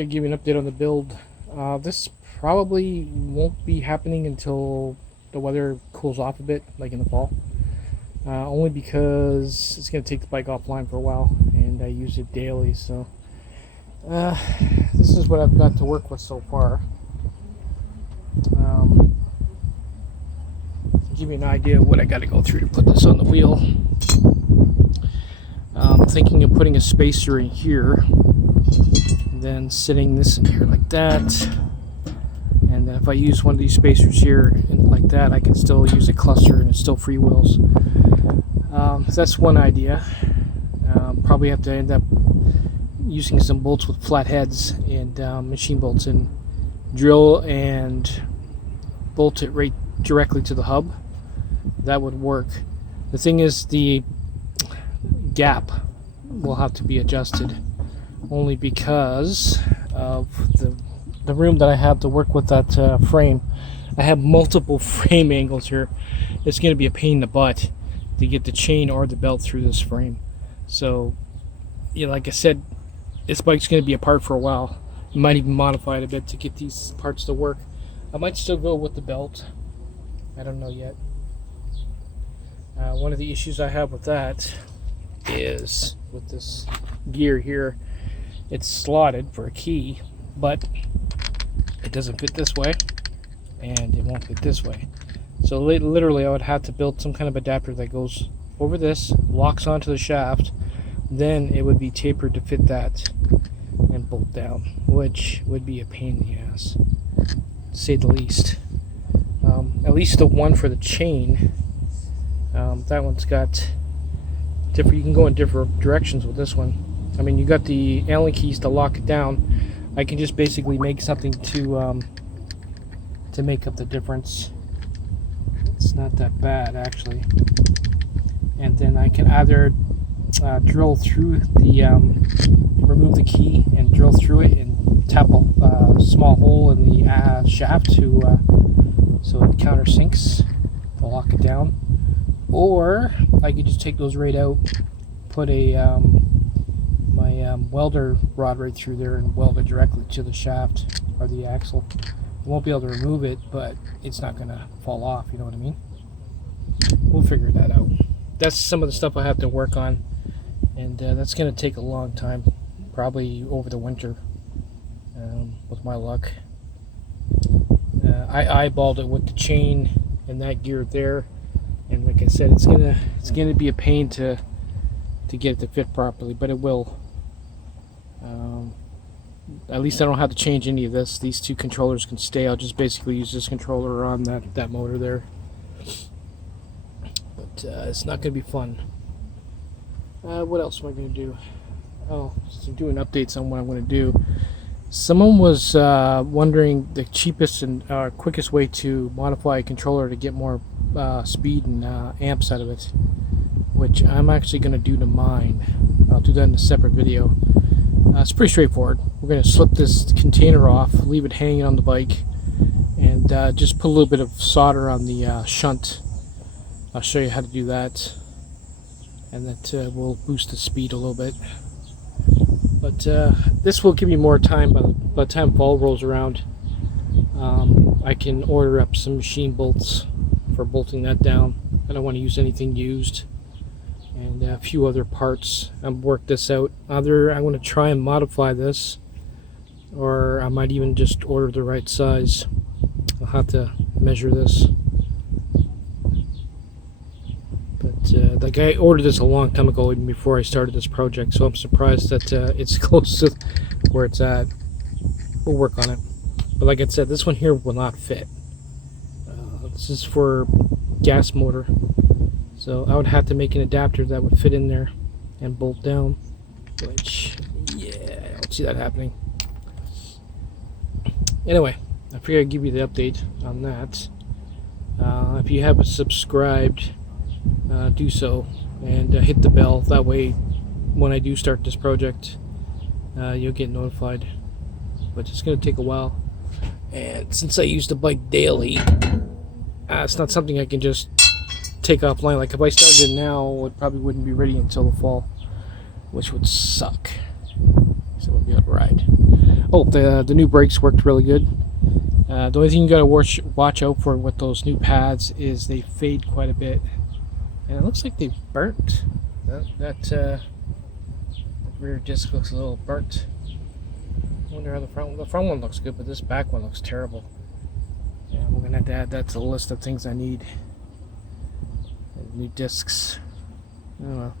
figured I'd give you an update on the build. This probably won't be happening until the weather cools off a bit, like in the fall. Only because it's going to take the bike offline for a while, and I use it daily. So this is what I've got to work with so far. To give you an idea of what I got to go through to put this on the wheel. I'm thinking of putting a spacer in here, then sitting this in here like that, and then if I use one of these spacers here and like that, I can still use a cluster and it's still free wheels. So that's one idea. Probably have to end up using some bolts with flat heads and machine bolts, and drill and bolt it right directly to the hub. That would work. The thing is, the gap will have to be adjusted, only because of the room that I have to work with that frame. I have multiple frame angles here. It's going to be a pain in the butt to get the chain or the belt through this frame. So, yeah, like I said, this bike's going to be apart for a while. I might even modify it a bit to get these parts to work. I might still go with the belt. I don't know yet. One of the issues I have with that is with this gear here. It's slotted for a key, but it doesn't fit this way, and it won't fit this way. So literally I would have to build some kind of adapter that goes over this, locks onto the shaft, then it would be tapered to fit that and bolt down, which would be a pain in the ass, to say the least. At least the one for the chain, that one's got different. You can go in different directions with this one. I mean, you got the Allen keys to lock it down. I can just basically make something to make up the difference. It's not that bad, actually. And then I can either drill through the remove the key and drill through it and tap a small hole in the shaft to so it countersinks to lock it down, or I could just take those right out, put a my welder rod right through there and weld it directly to the shaft or the axle. I won't be able to remove it, but it's not going to fall off, you know what I mean? We'll figure that out. That's some of the stuff I have to work on, and that's going to take a long time, probably over the winter, with my luck. I eyeballed it with the chain and that gear there, and like I said, it's gonna be a pain to get it to fit properly, but it will. At least I don't have to change any of this. These two controllers can stay. I'll just basically use this controller on that motor there. But it's not going to be fun. What else am I going to do? Oh, just doing updates on what I'm going to do. Someone was wondering the cheapest and quickest way to modify a controller to get more speed and amps out of it, which I'm actually going to do to mine. I'll do that in a separate video. It's pretty straightforward. We're going to slip this container off, leave it hanging on the bike, and just put a little bit of solder on the shunt. I'll show you how to do that, and that will boost the speed a little bit. But this will give me more time by the time fall rolls around. I can order up some machine bolts for bolting that down. I don't want to use anything used, and a few other parts. I've worked this out. Either I'm going to try and modify this, or I might even just order the right size. I'll have to measure this. But like, I ordered this a long time ago, even before I started this project, so I'm surprised that it's close to where it's at. We'll work on it. But like I said, this one here will not fit. This is for gas motor, so I would have to make an adapter that would fit in there and bolt down, which, yeah, I don't see that happening. Anyway, I figured I'd give you the update on that. If you haven't subscribed, do so, and hit the bell. That way, when I do start this project, you'll get notified. But it's going to take a while, and since I use the bike daily, it's not something I can just take offline. Like, if I started it now, it probably wouldn't be ready until the fall, which would suck. So we'll be able to ride. Oh, the new brakes worked really good. The only thing you gotta watch out for with those new pads is they fade quite a bit, and it looks like they burnt. That rear disc looks a little burnt. I wonder how the front one looks good, but this back one looks terrible. Yeah, we're gonna have to add that to the list of things I need. And new discs. Oh well.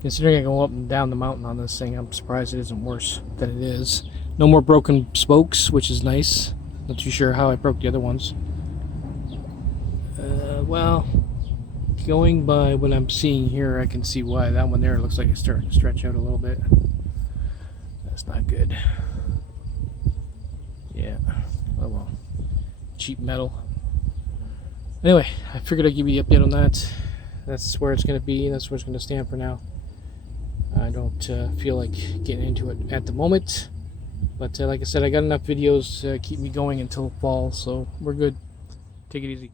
Considering I go up and down the mountain on this thing, I'm surprised it isn't worse than it is. No more broken spokes, which is nice. Not too sure how I broke the other ones. Well, going by what I'm seeing here, I can see why that one there looks like it's starting to stretch out a little bit. That's not good. Yeah. Oh well. Cheap metal. Anyway, I figured I'd give you an update on that. That's where it's going to be. That's where it's going to stand for now. I don't feel like getting into it at the moment. But like I said, I got enough videos to keep me going until fall, so we're good. Take it easy.